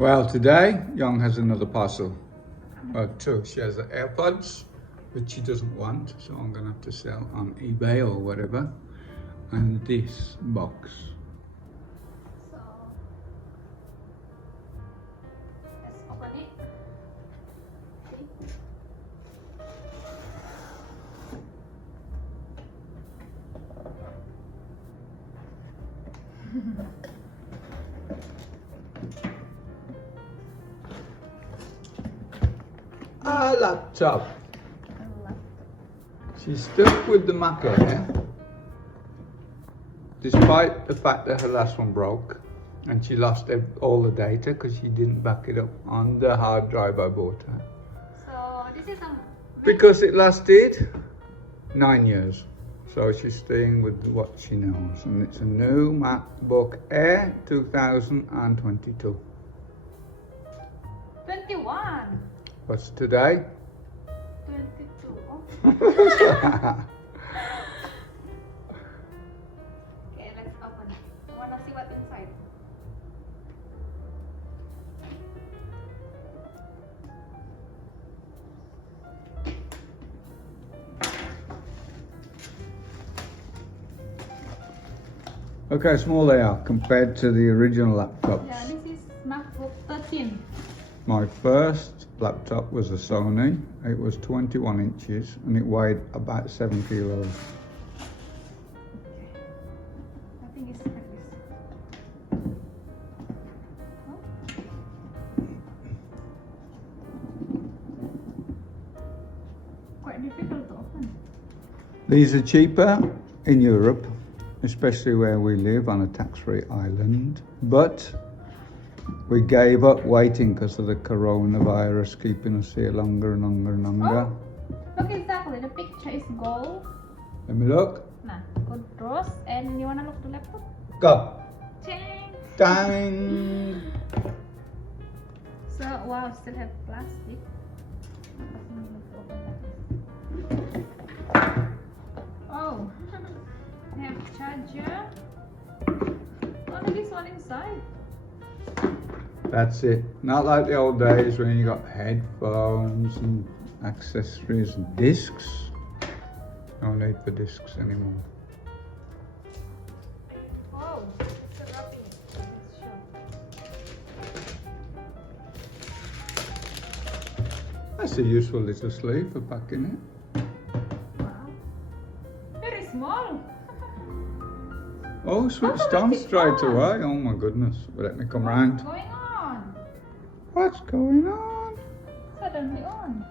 Well, today, Young has another parcel. Two. She has the AirPods, which she doesn't want, so I'm going to have to sell on eBay or whatever. And this box. So let's open it. See? A laptop. She's stuck with the Mac Air, despite the fact that her last one broke and she lost all the data because she didn't back it up on the hard drive I bought her. So this is a Because it lasted 9 years. So she's staying with what she knows. And it's a new MacBook Air 2022. 21. What's today? 22. Oh. Okay, let's open it. I wanna see what's inside. Look how small they are compared to the original laptops. Yeah, this is MacBook 13. My first laptop was a Sony. It was 21 inches and it weighed about 7 kilos. I think it's like this. Oh. Quite difficult to open. These are cheaper in Europe, especially where we live on a tax-free island. But we gave up waiting because of the coronavirus keeping us here longer and longer and longer. Oh, look exactly. The picture is gold. Let me look. Nah, good rose. And you wanna look the laptop? Go. Ching. Dang. So wow, still have plastic. Oh, they have charger. Only this one inside. That's it. Not like the old days when you got headphones and accessories and discs. No need for discs anymore. Oh, it's a wrapping. Let's show. That's a useful little sleeve for packing it. Wow, very small. Oh, switched on straight away. Oh my goodness. Let me come round. What's going on? What's going on? Suddenly on.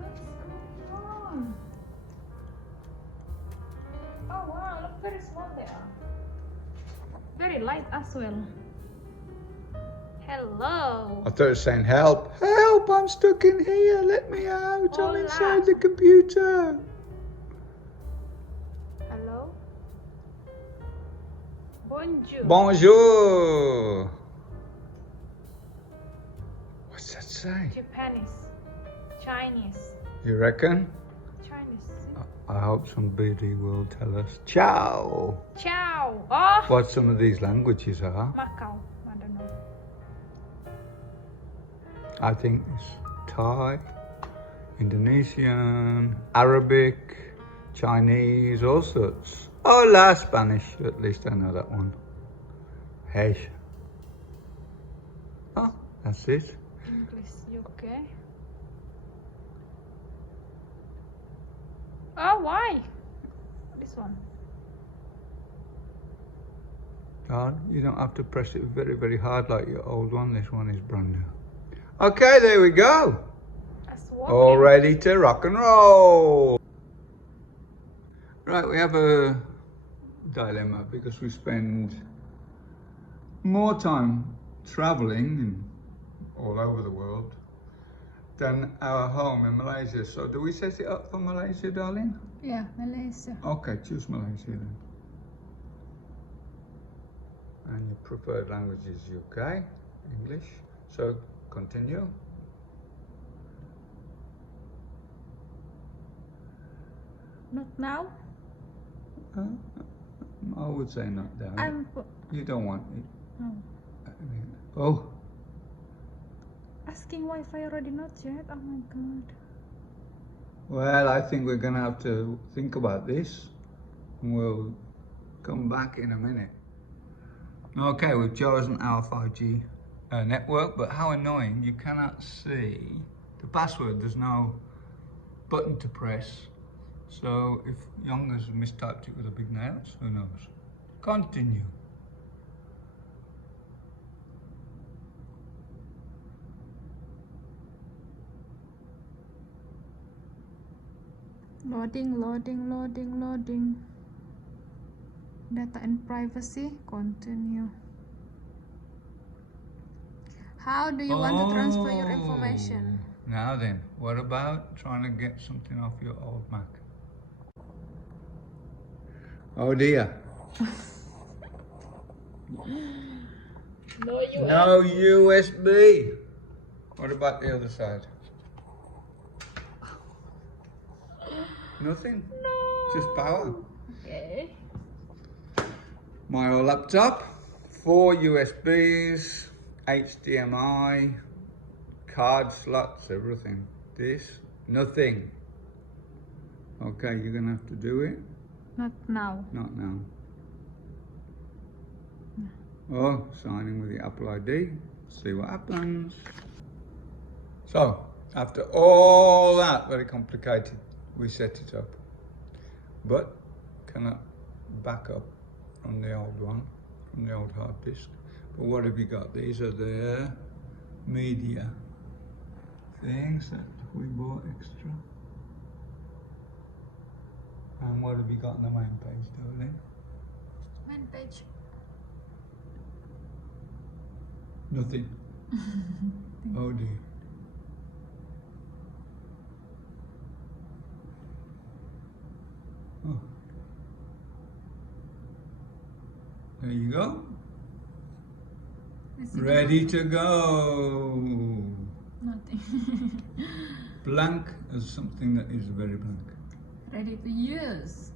What's going on? Oh wow, look very small they are. Very light as well. Hello. I thought it was saying help. Help, I'm stuck in here. Let me out. I'm Hola. inside the computer. Hello. Bonjour. Bonjour. What's that say? Japanese. Chinese. You reckon? Chinese. I hope somebody will tell us. Ciao. Ciao. Oh. What some of these languages are. Macau. I don't know. I think it's Thai, Indonesian, Arabic, Chinese, all sorts. Hola, Spanish. At least I know that one. Hey. Oh, that's it. English. UK. Oh, why? This one. Oh, you don't have to press it very, very hard like your old one. This one is brand new. Okay, there we go. That's walking. All ready to rock and roll. Right, we have a dilemma because we spend more time traveling all over the world than our home in Malaysia. So do we set it up for Malaysia, darling? Yeah, Malaysia. Okay, choose Malaysia then. And your preferred language is UK, English. So continue. Not now. I would say not, darling. You don't want it. Oh. Oh, Asking Wi-Fi already not yet. Oh my god. well, I think we're gonna have to think about this. And we'll come back in a minute. Okay, we've chosen our 5G network, but how annoying, you cannot see the password. There's no button to press. So if Young has mistyped it with a big nails, who knows? Continue. Loading, loading, loading, loading. Data and privacy, continue. How do you want to transfer your information? Now then, what about trying to get something off your old Mac? Oh dear. No USB. No USB. What about the other side? Nothing? No. Just power. Okay. My old laptop, 4 USBs, HDMI, card slots, everything. This, nothing. Okay, you're gonna have to do it. Not now. Not now. Oh, signing with the Apple ID. See what happens. So, after all that, very complicated, we set it up. But cannot back up from the old one, from the old hard disk. But what have you got? These are the media things that we bought extra. And what have you got on the main page, darling? Main page. Nothing. Oh dear. Oh. There you go. Ready to go. Nothing. Blank as something that is very blank. Ready to use.